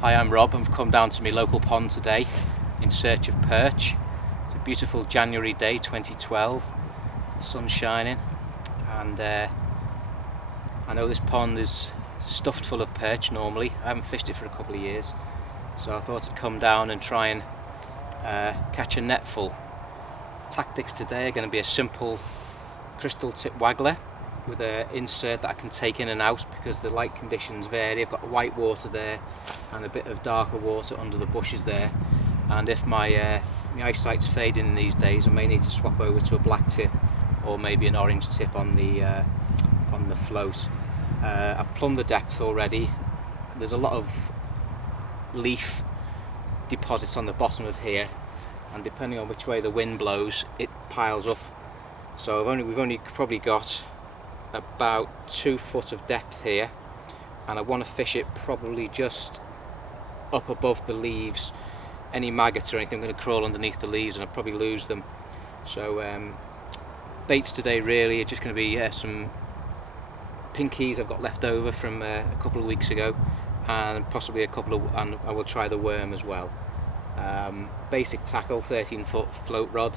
Hi, I'm Rob. I've come down to my local pond today in search of perch. It's a beautiful January day 2012, the sun's shining, and I know this pond is stuffed full of perch normally. I haven't fished it for a couple of years, so I thought I'd come down and try and catch a net full. Tactics today are going to be a simple crystal tip waggler with an insert that I can take in and out because the light conditions vary. I've got white water there and a bit of darker water under the bushes there, and if my eyesight's fading these days, I may need to swap over to a black tip or maybe an orange tip on the float. I've plumbed the depth already. There's a lot of leaf deposits on the bottom of here, and depending on which way the wind blows, it piles up. So we've only probably got about 2 foot of depth here, and I want to fish it probably just up above the leaves. Any maggots or anything are going to crawl underneath the leaves and I'll probably lose them. So baits today really are just going to be some pinkies I've got left over from a couple of weeks ago, and possibly and I will try the worm as well. Basic tackle, 13-foot float rod.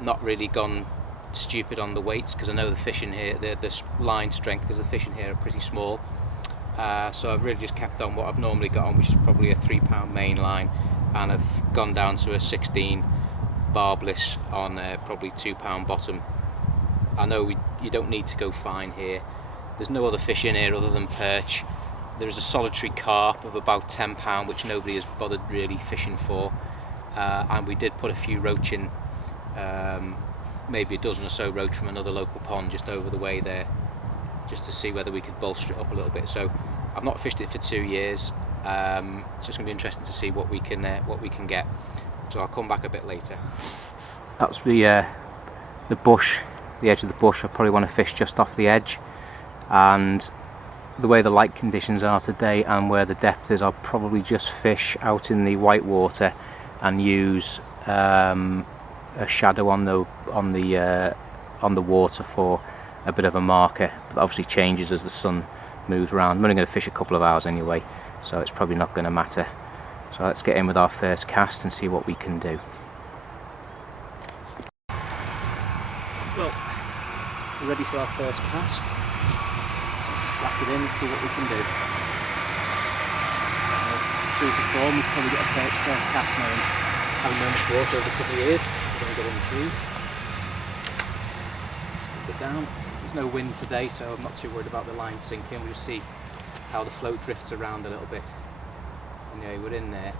Not really gone stupid on the weights because I know the fish in here, the line strength, because the fish in here are pretty small. So I've really just kept on what I've normally got on, which is probably a 3-pound main line, and I've gone down to a 16 barbless on probably 2-pound bottom. I know you don't need to go fine here. There's no other fish in here other than perch. There is a solitary carp of about 10 pound, which nobody has bothered really fishing for, and we did put a few roach in, maybe a dozen or so roach from another local pond just over the way there, just to see whether we could bolster it up a little bit. So I've not fished it for 2 years, so it's going to be interesting to see what we can get. So I'll come back a bit later. That's the bush, the edge of the bush. I probably want to fish just off the edge, and the way the light conditions are today and where the depth is, I'll probably just fish out in the white water and use a shadow on the water for a bit of a marker. But obviously changes as the sun moves around. I'm only going to fish a couple of hours anyway, so it's probably not going to matter. So let's get in with our first cast and see what we can do. Well, we're ready for our first cast. So let's just whack it in and see what we can do. True to form, we've probably got a perch first cast now, having known this water over a couple of years. We're going to get in the trees, stick it down. There's no wind today, so I'm not too worried about the line sinking. We'll just see how the float drifts around a little bit. Anyway, we're in there.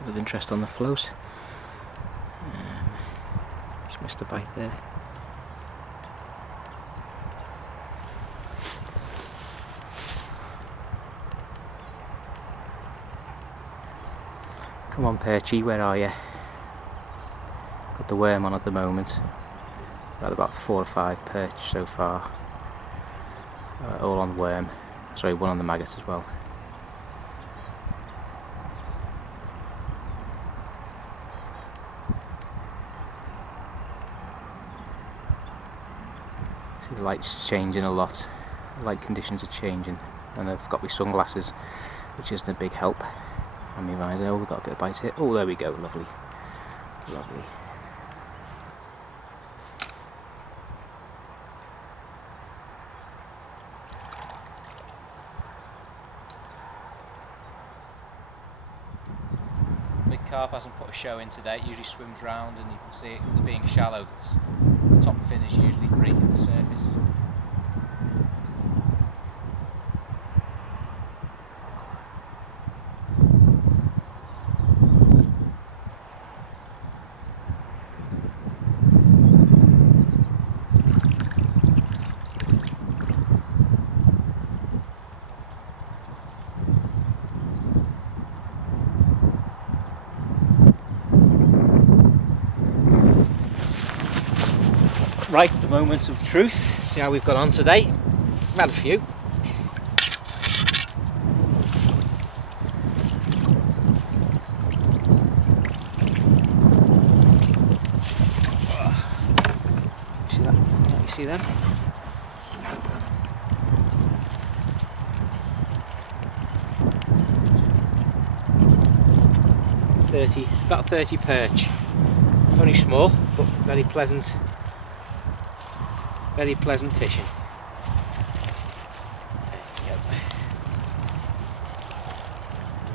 A bit of interest on the float. Just missed a bite there. Come on, Perchy, where are you? Got the worm on at the moment. Had about 4 or 5 perch so far. All on worm. Sorry, one on the maggot as well. See, the light's changing a lot. The light conditions are changing, and I've got my sunglasses, which isn't a big help. And my visor. Oh, we've got a bit of bite here. Oh, there we go. Lovely. Lovely. Big carp hasn't put a show in today. It usually swims round, and you can see it being shallow. The top fin is usually breaking the surface. Right, the moments of truth. See how we've got on today. We've had a few. See that? You see them? about 30 perch. Only small, but very pleasant fishing. There you go.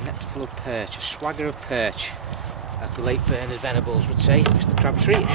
A net full of perch, a swagger of perch, as the late Bernard Venables would say, Mr. Crabtree.